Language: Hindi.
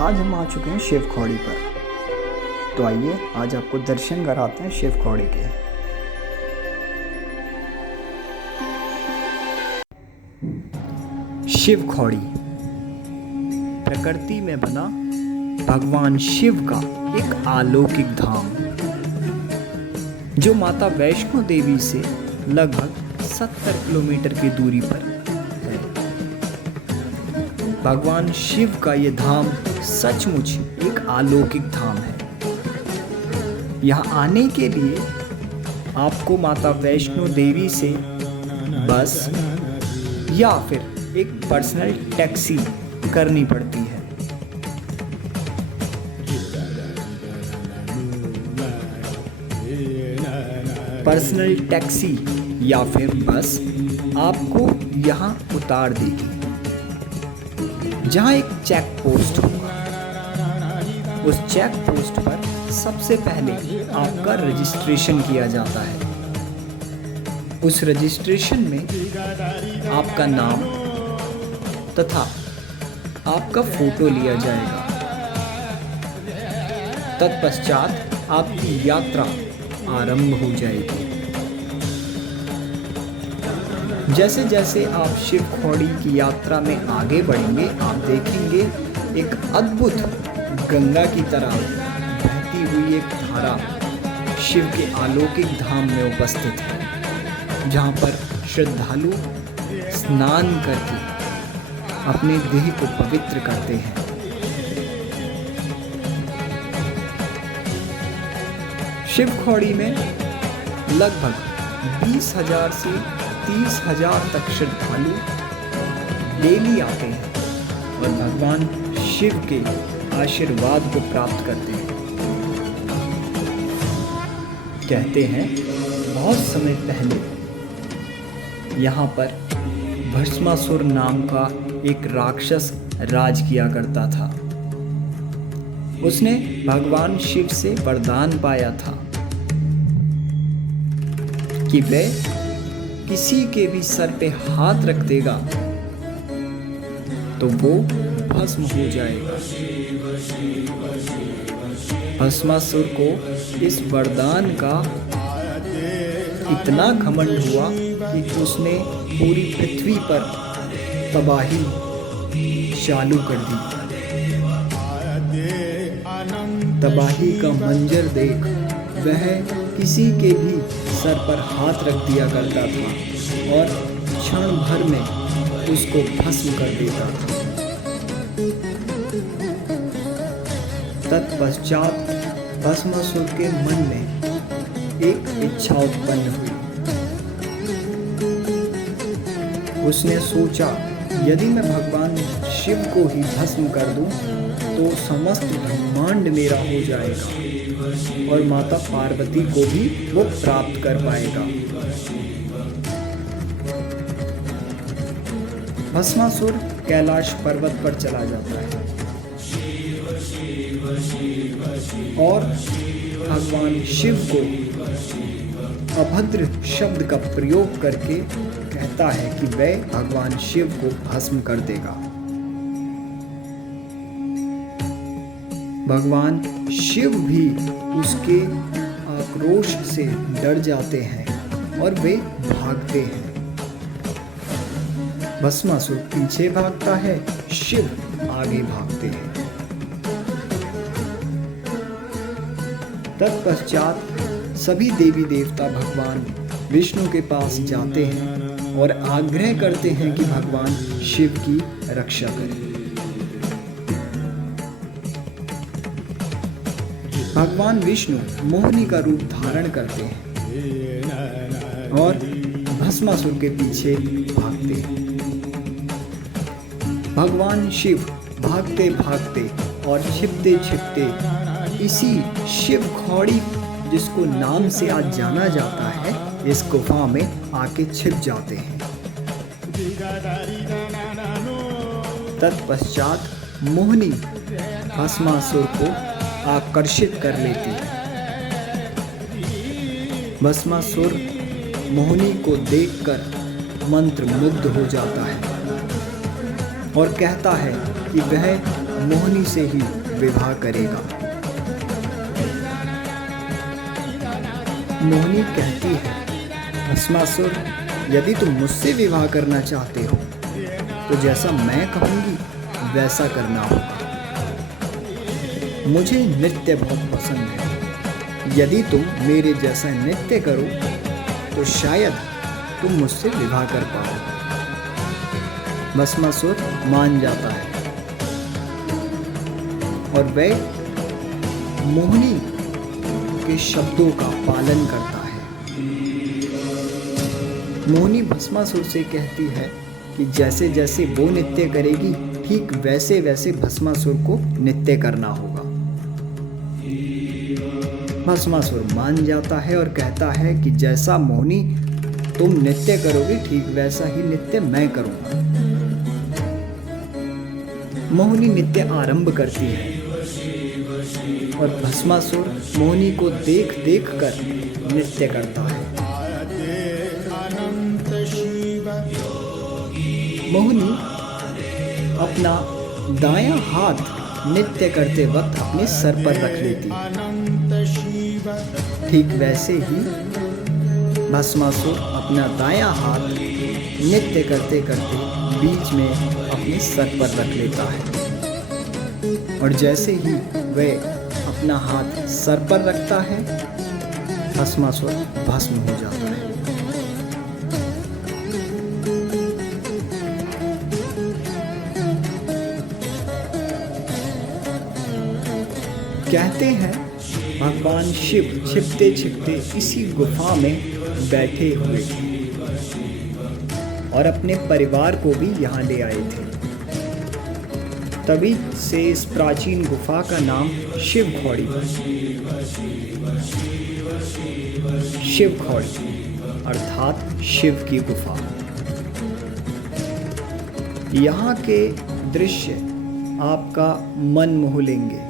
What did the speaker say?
आज हम आ चुके हैं शिव खोड़ी पर। तो आइए आज आपको दर्शन कराते हैं शिव खोड़ी के। शिव खोड़ी प्रकृति में बना भगवान शिव का एक अलौकिक धाम, जो माता वैष्णो देवी से लगभग 70 किलोमीटर की दूरी पर है। भगवान शिव का ये धाम सचमुच एक अलौकिक धाम है। यहाँ आने के लिए आपको माता वैष्णो देवी से बस या फिर एक पर्सनल टैक्सी करनी पड़ती है। पर्सनल टैक्सी या फिर बस आपको यहाँ उतार देगी, जहाँ एक चेक पोस्ट होगा। उस चेक पोस्ट पर सबसे पहले आपका रजिस्ट्रेशन किया जाता है। उस रजिस्ट्रेशन में आपका नाम तथा आपका फोटो लिया जाएगा। तत्पश्चात आपकी यात्रा आरंभ हो जाएगी। जैसे जैसे आप शिव खोड़ी की यात्रा में आगे बढ़ेंगे, आप देखेंगे एक अद्भुत गंगा की तरह बहती हुई एक धारा शिव के अलौकिक धाम में उपस्थित है, जहाँ पर श्रद्धालु स्नान करके अपने देह को पवित्र करते हैं। शिव खोड़ी में लगभग 20,000 से 30,000 तक श्रद्धालु डेली आते हैं और भगवान शिव के आशीर्वाद को प्राप्त करते हैं। कहते हैं बहुत समय पहले यहाँ पर भस्मासुर नाम का एक राक्षस राज किया करता था। उसने भगवान शिव से वरदान पाया था कि वह किसी के भी सर पे हाथ रख देगा तो वो भस्म हो जाएगा। भस्मासुर को इस वरदान का इतना घमंड हुआ कि उसने पूरी पृथ्वी पर तबाही चालू कर दी। तबाही का मंजर देख वह किसी के भी सर पर हाथ रख दिया करता था और क्षण भर में उसको भस्म कर देता था। तत्पश्चात भस्मासुर के मन में एक इच्छा उत्पन्न हुई। उसने सोचा, यदि मैं भगवान शिव को ही भस्म कर दूं तो समस्त ब्रह्मांड मेरा हो जाएगा और माता पार्वती को भी वो प्राप्त कर पाएगा। भस्मासुर कैलाश पर्वत पर चला जाता है और भगवान शिव को अभद्र शब्द का प्रयोग करके कहता है कि वह भगवान शिव को भस्म कर देगा। भगवान शिव भी उसके आक्रोश से डर जाते हैं और वे भागते हैं। भस्मासुर पीछे भागता है, शिव आगे भागते हैं। तत्पश्चात सभी देवी देवता भगवान विष्णु के पास जाते हैं और आग्रह करते हैं कि भगवान शिव की रक्षा करें। भगवान विष्णु मोहिनी का रूप धारण करते हैं और भस्मासुर के पीछे भागते हैं। भगवान शिव भागते भागते और छिपते छिपते इसी शिव खोड़ी, जिसको नाम से आज जाना जाता है, इस गुफा में आके छिप जाते हैं। तत्पश्चात मोहिनी भस्मासुर को आकर्षित कर लेती है। भस्मासुर मोहिनी को देखकर मंत्रमुग्ध हो जाता है और कहता है कि वह मोहिनी से ही विवाह करेगा। मोहिनी कहती है, भस्मासुर, यदि तुम मुझसे विवाह करना चाहते हो तो जैसा मैं कहूँगी वैसा करना होगा। मुझे नृत्य बहुत पसंद है। यदि तुम मेरे जैसा नृत्य करो तो शायद तुम मुझसे विवाह कर पाओ। भस्मासुर मान जाता है और वह मोहिनी के शब्दों का पालन करता है। मोहिनी भस्मासुर से कहती है कि जैसे जैसे वो नृत्य करेगी ठीक वैसे वैसे भस्मासुर को नृत्य करना होगा। भस्मासुर मान जाता है और कहता है कि जैसा मोहिनी तुम नृत्य करोगे ठीक वैसा ही नृत्य मैं करूंगा। मोहिनी नृत्य आरंभ करती है और भस्मासुर मोहिनी को देख देख कर नृत्य करता है। मोहिनी अपना दायां हाथ नृत्य करते वक्त अपने सर पर रख लेती है। ठीक वैसे ही भस्मासुर अपना दायां हाथ नृत्य करते करते बीच में अपने सर पर रख लेता है और जैसे ही वह अपना हाथ सर पर रखता है भस्मासुर भस्म हो जाता है। कहते हैं भगवान शिव छिपते छिपते इसी गुफा में बैठे हुए थे और अपने परिवार को भी यहाँ ले आए थे। तभी से इस प्राचीन गुफा का नाम शिवखौड़ी, शिवखौड़ी अर्थात शिव की गुफा। यहाँ के दृश्य आपका मन मोह लेंगे।